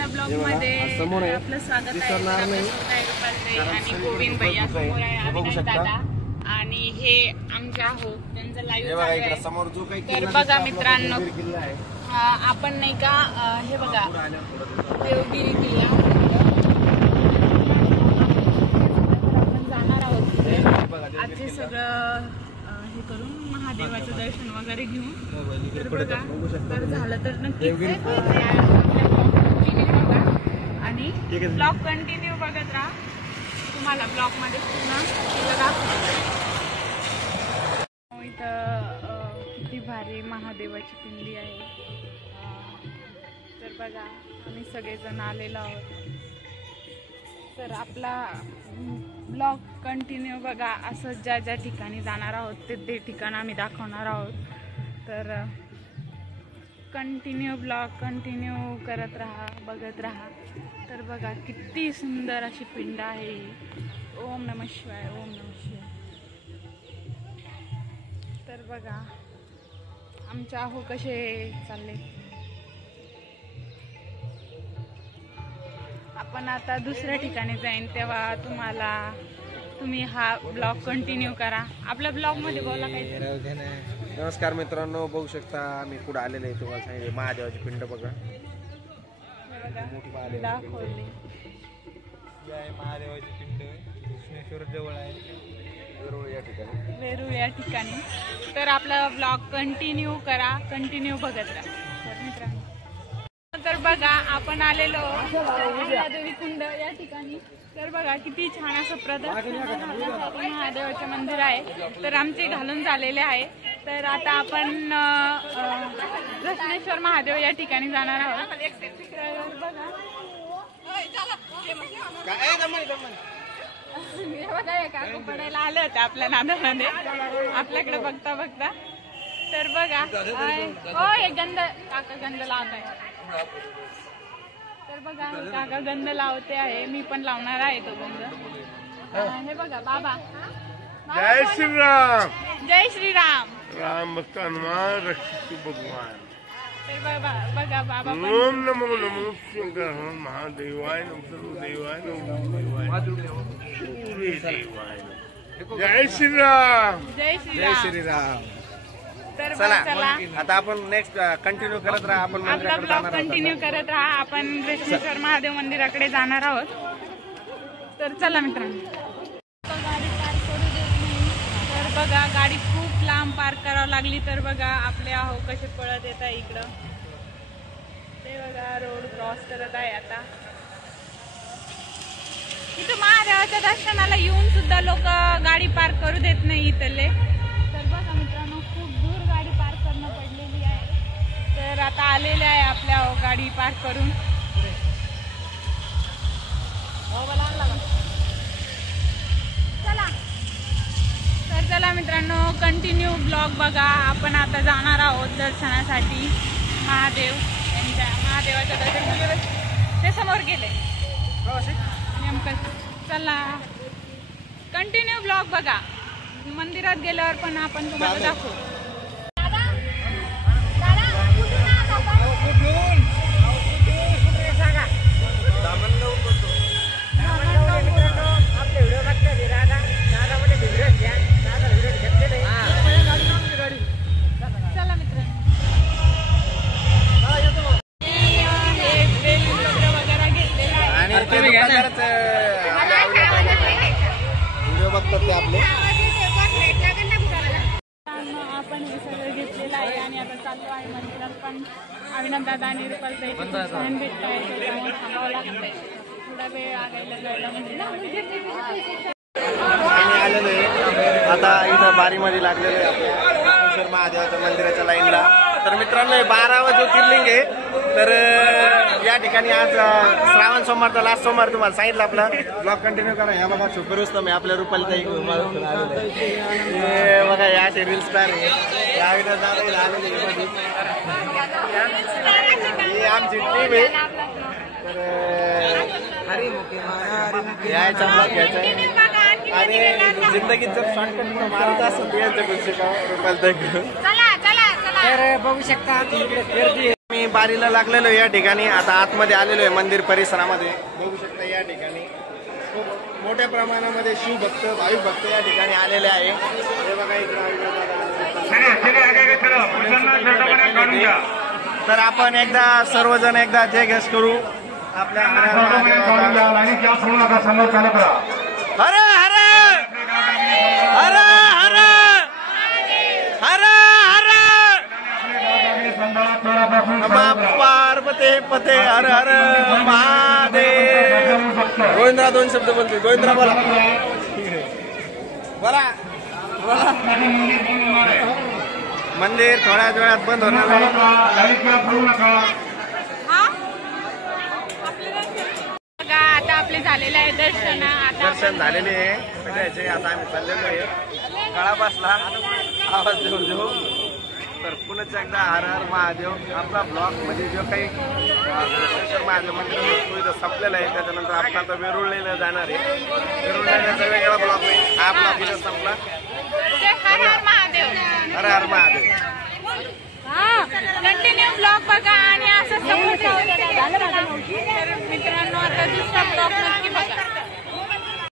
आपल्या ब्लॉग मध्ये आपलं स्वागत आहे आणि गोविंद भैया समोर आहे, अभिनंद दादा आणि हे आमचे आहोत त्यांचं लाईव्ह समोर जो काही. तर बघा मित्रांनो, आपण नाही का हे बघा देवगिरी किल्ला आपण जाणार आहोत. आजचे सगळं हे करून महादेवाचं दर्शन वगैरे घेऊन. तर बघा, तर झालं तर नक्कीच आणि ब्लॉग कंटिन्यू बघत राहा. तुम्हाला ब्लॉग मध्ये पूर्ण इथं किती भारी महादेवाची पिंडी आहे. तर बघा, आम्ही सगळेजण आलेलो आहोत. तर आपला ब्लॉग कंटिन्यू बघा. असं ज्या ज्या ठिकाणी जाणार आहोत ते ठिकाण आम्ही दाखवणार आहोत. तर कंटिन्यू ब्लॉग कंटिन्यू करत राहा, बघत राहा. तर बघा किती सुंदर अशी पिंड आहे. ओम नमः शिवाय, ओम नमः शिवाय. तर बघा आमचे आहो कसे चालले. आपण आता दुसऱ्या ठिकाणी जाईन तेव्हा तुम्ही हा ब्लॉग कंटिन्यू करा. आपल्या ब्लॉग मध्ये बोला काही. नमस्कार मित्रांनो, बघू शकता आम्ही कुठे आलेलो आहे. तुम्हाला सांगितले महादेवाची पिंड बघा. दाखवली महादेवाची पिंड कृष्णेश्वर जवळ आहे, वेरूळ या ठिकाणी. तर आपला ब्लॉग कंटिन्यू करा, कंटिन्यू बघत राहा. तर मित्रांनो, तर बघा आपण आलेलो महादेवी कुंड या ठिकाणी. तर बघा किती छान असं प्रदर्शन महादेवाचे मंदिर आहे. तर आमचे घालून झालेले आहे. तर आता आपण कृष्णेश्वर महादेव या ठिकाणी जाणार आहोत. तर बघा बघा काकू पडायला आले होते आपल्या नादामध्ये आपल्याकडे बघता बघता. तर बघा हो, हे गंध काका गंध लावत आहे. तर बघा काका गंध लावते आहे, मी पण लावणार आहे तो गंध. हे बघा बाबा. जय श्रीराम. जय श्रीराम. राम हनुमान रक्षित भगवान. तर बघा बाबा. ओम नमो नमो शंकर महादेवाय नमो देवाय नमो देवाय. जय श्रीराम. जय जय श्रीराम. तर चला चला आता आपण नेक्स्ट कंटिन्यू करत राहा. आपण आपला ब्लॉग कंटिन्यू करत राहा. आपण कृष्णेश्वर महादेव मंदिराकडे जाणार आहोत. तर चला मित्रांनो. गाडी पार्क करू देत नाही. तर बघा गाडी खूप लांब पार्क करावं लागली. तर बघा आपले आहो कसे पळत येत आहे इकडं. ते बघा रोड क्रॉस करत आहे आता. इथं महादेवाच्या दर्शनाला येऊन सुद्धा लोक गाडी पार्क करू देत नाही इथले. तर बघा मित्रांनो, खूप दूर गाडी पार्क करणं पडलेली आहे. तर आता आलेले आहे आपल्या गाडी पार्क करून. चला तर चला मित्रांनो, कंटिन्यू ब्लॉग बघा. आपण आता जाणार आहोत दर्शनासाठी महादेव यांच्या. महादेवाच्या दर्शन ते समोर गेले नेमकं. चला कंटिन्यू ब्लॉग बघा. मंदिरात गेल्यावर पण आपण तुम्हाला दाखवू. चला मित्रांनो, हे बेल वगैरे घेतलेलं आहे. आणि व्हिडिओ बघतात ते आपले. आपण हे सगळं घेतलेलं आहे आणि आता चाललो आहे मंदिरात. पण अभिनंद दादा आणि रुपालताई छान भेटत आहे, त्यामुळे थांबावं लागतंय. थोडा वेळ आगायला जायला म्हणजे आम्ही आलेलो आहे आता इथं बारीमध्ये लागलेलो आहे आपल्या कृष्णेश्वर महादेवाच्या मंदिराच्या लाईनला. तर मित्रांनो, 12वा ज्योतिर्लिंग आहे. तर या ठिकाणी आज श्रावण सोमवारचा लास्ट सोमवार तुम्हाला सांगितलं. आपला ब्लॉग कंटिन्यू करा. ह्या बघा सुपरस्टम आहे आपल्या रुपालीताई. हे बघा या रील स्टार आहे. ही आमची टीम आहे. तर यायचा ब्लॉग घ्यायचा आहे. आणि जिंदगीत जर शॉर्टकट मारत असेल तर यांच्या गोष्टी का रुपालीताई. चला चला चला. तर बघू शकता इकडे गर्दी आहे. आम्ही बारीला लागलेलो आहे या ठिकाणी. आता आतमध्ये आलेलो आहे मंदिर परिसरामध्ये. बघू शकता या ठिकाणी खूप मोठ्या प्रमाणामध्ये शिवभक्त भाविक भक्त या ठिकाणी आलेले आहे. हे बघा तर आपण एकदा सर्वजण एकदा जय घोष करू आपल्या हर हर हर हर हर हर पार्वते पते हर हर महादेव. गोविंदरा 2 शब्द बोलते. गोविंदरा बोला बोला बोला. मंदिर थोड्याच वेळात बंद होणार आहे. आता आपले झालेले आहे दर्शन. दर्शन झालेले आहे सगळ्याचे. आता आम्ही चाललेलो आहे काळापासला आवाज देऊ. तर पुन्हा एकदा हर हर महादेव. आपला ब्लॉग म्हणजे जो काही कृष्णेश्वर महादेव मंदिर तो इथं संपलेला आहे. त्याच्यानंतर आपण आता वेरुळलेला जाणार आहे. वेरुळलेल्याचा वेगळा ब्लॉग आहे. हा ब्लॉग इथं संपला. हर हर महादेव. हर हर महादेव. कंटिन्यू ब्लॉग बघा आणि असं सपोर्ट. मित्रांनो आता दुसरा ब्लॉग नक्की